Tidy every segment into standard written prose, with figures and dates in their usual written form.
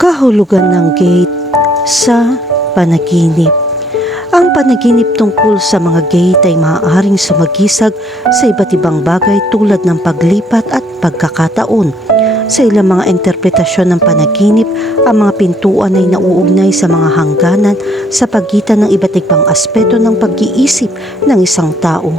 Kahulugan ng gate sa panaginip. Ang panaginip tungkol sa mga gate ay maaaring sumagisag sa iba't ibang bagay tulad ng paglipat at pagkakataon. Sa ilang mga interpretasyon ng panaginip, ang mga pintuan ay nauugnay sa mga hangganan sa pagitan ng iba't ibang aspeto ng pag-iisip ng isang tao.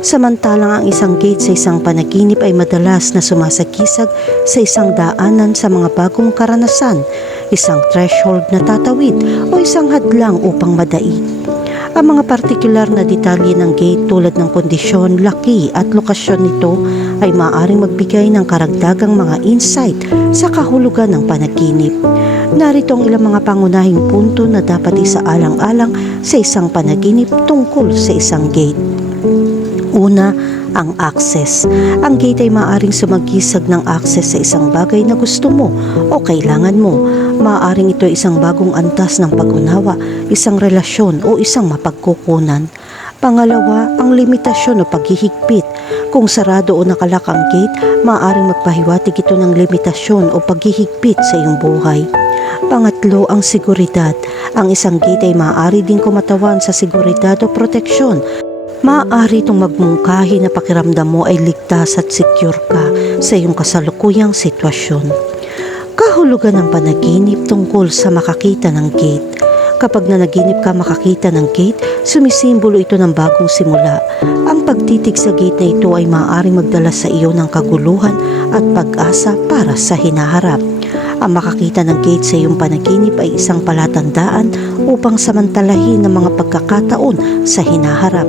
Samantalang ang isang gate sa isang panaginip ay madalas na sumasakisag sa isang daanan sa mga bagong karanasan, isang threshold na tatawid o isang hadlang upang madai. Ang mga partikular na detalye ng gate tulad ng kondisyon, laki at lokasyon nito ay maaaring magbigay ng karagdagang mga insight sa kahulugan ng panaginip. Narito ang ilang mga pangunahing punto na dapat isaalang-alang sa isang panaginip tungkol sa isang gate. Una, ang access. Ang gate ay maaaring sumagisag ng access sa isang bagay na gusto mo o kailangan mo. Maaaring ito ay isang bagong antas ng pag-unawa, isang relasyon o isang mapagkukunan. Pangalawa, ang limitasyon o paghihigpit. Kung sarado o nakalak ang gate, maaaring magpahiwatig ito ng limitasyon o paghihigpit sa iyong buhay. Pangatlo, ang seguridad. Ang isang gate ay maaari din kumatawan sa seguridad o proteksyon. Maaari itong magmungkahi na pakiramdam mo ay ligtas at secure ka sa iyong kasalukuyang sitwasyon. Kahulugan ng panaginip tungkol sa makakita ng gate. Kapag nanaginip ka makakita ng gate, sumisimbolo ito ng bagong simula. Ang pagtitig sa gate na ito ay maaaring magdala sa iyo ng kaguluhan at pag-asa para sa hinaharap. Ang makakita ng gate sa iyong panaginip ay isang palatandaan upang samantalahin ang mga pagkakataon sa hinaharap.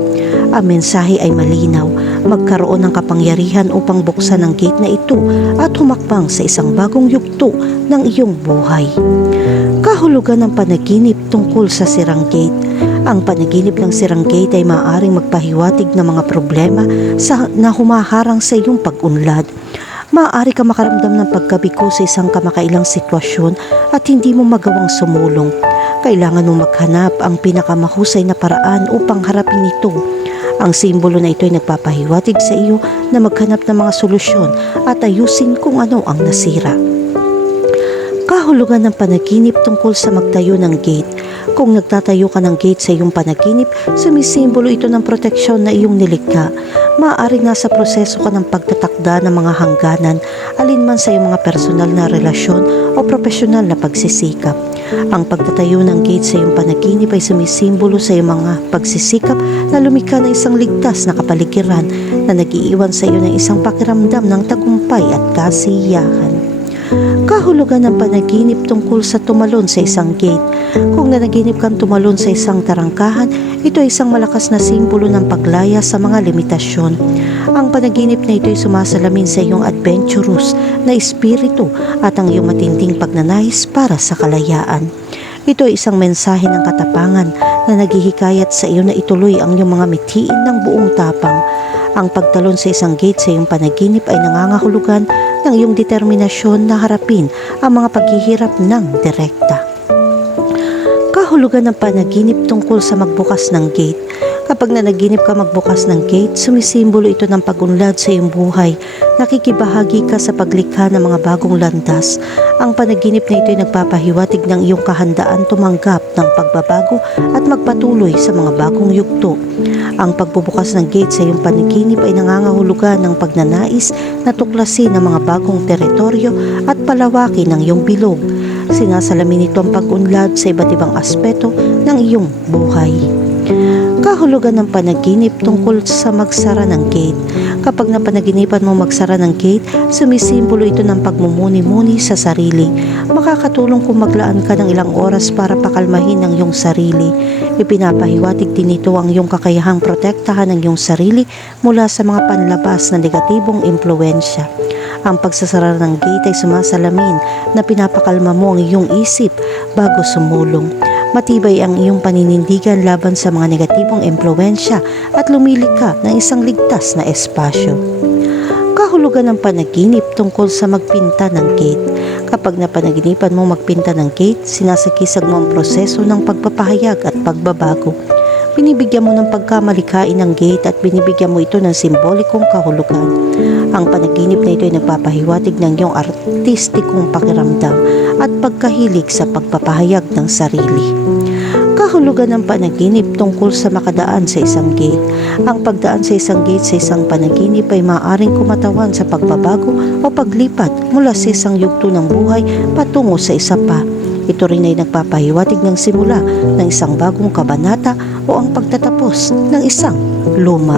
Ang mensahe ay malinaw, magkaroon ng kapangyarihan upang buksan ang gate na ito at humakbang sa isang bagong yugto ng iyong buhay. Kahulugan ng panaginip tungkol sa sirang gate. Ang panaginip ng sirang gate ay maaaring magpahiwatig ng mga problema na humaharang sa iyong pag-unlad. Maaari ka makaramdam ng pagkabigo sa isang kamakailang sitwasyon at hindi mo magawang sumulong. Kailangan mo maghanap ang pinakamahusay na paraan upang harapin ito. Ang simbolo na ito ay nagpapahiwatig sa iyo na maghanap ng mga solusyon at ayusin kung ano ang nasira. Kahulugan ng panaginip tungkol sa magtayo ng gate. Kung nagtatayo ka ng gate sa iyong panaginip, sumisimbolo ito ng proteksyon na iyong nilikha. Maaaring nasa proseso ka ng pagtatakda ng mga hangganan, alinman sa iyong mga personal na relasyon o profesional na pagsisikap. Ang pagtatayo ng gate sa iyong panaginip ay sumisimbolo sa iyong mga pagsisikap na lumikha ng isang ligtas na kapaligiran na nag-iiwan sa iyo ng isang pakiramdam ng tagumpay at kasiyahan. Kahulugan ng panaginip tungkol sa tumalon sa isang gate. Kung nanaginip kang tumalon sa isang tarangkahan, ito ay isang malakas na simbolo ng paglaya sa mga limitasyon. Ang panaginip na ito ay sumasalamin sa iyong adventurous na espiritu at ang iyong matinding pagnanais para sa kalayaan. Ito ay isang mensahe ng katapangan na naghihikayat sa iyo na ituloy ang iyong mga mithiin ng buong tapang. Ang pagtalon sa isang gate sa iyong panaginip ay nangangahulugan ng iyong determinasyon na harapin ang mga paghihirap ng direkta. Kahulugan ng panaginip tungkol sa magbukas ng gate. Kapag nanaginip ka magbukas ng gate, sumisimbolo ito ng pag-unlad sa iyong buhay. Nakikibahagi ka sa paglikha ng mga bagong landas. Ang panaginip na ito ay nagpapahiwatig ng iyong kahandaan tumanggap ng pagbabago at magpatuloy sa mga bagong yugto. Ang pagbubukas ng gate sa iyong panaginip ay nangangahulugan ng pagnanais na tuklasin ang mga bagong teritoryo at palawakin ang iyong bilog. Sinasalamin ito ang pag-unlad sa iba't ibang aspeto ng iyong buhay. Kahulugan ng panaginip tungkol sa magsara ng gate. Kapag napanaginipan mo magsara ng gate, sumisimbolo ito ng pagmumuni-muni sa sarili. Makakatulong kung maglaan ka ng ilang oras para pakalmahin ang iyong sarili. Ipinapahiwatig din ito ang iyong kakayahang protektahan ng iyong sarili mula sa mga panlabas na negatibong impluensya. Ang pagsasara ng gate ay sumasalamin na pinapakalma mo ang iyong isip bago sumulong. Matibay ang iyong paninindigan laban sa mga negatibong impluensya at lumilikha ng isang ligtas na espasyo. Kahulugan ng panaginip tungkol sa magpinta ng gate. Kapag napanaginipan mo magpinta ng gate, sinasakisag mo ang proseso ng pagpapahayag at pagbabago. binibigyan mo ng pagkamalikhain ng gate at binibigyan mo ito ng simbolikong kahulugan. Ang panaginip na ito ay nagpapahiwatig ng iyong artistikong pakiramdam at pagkahilig sa pagpapahayag ng sarili. Kahulugan ng panaginip tungkol sa makadaan sa isang gate. Ang pagdaan sa isang gate sa isang panaginip ay maaaring kumatawan sa pagbabago o paglipat mula sa isang yugto ng buhay patungo sa isa pa. Ito rin ay nagpapahiwatig ng simula ng isang bagong kabanata o ang pagtatapos ng isang luma.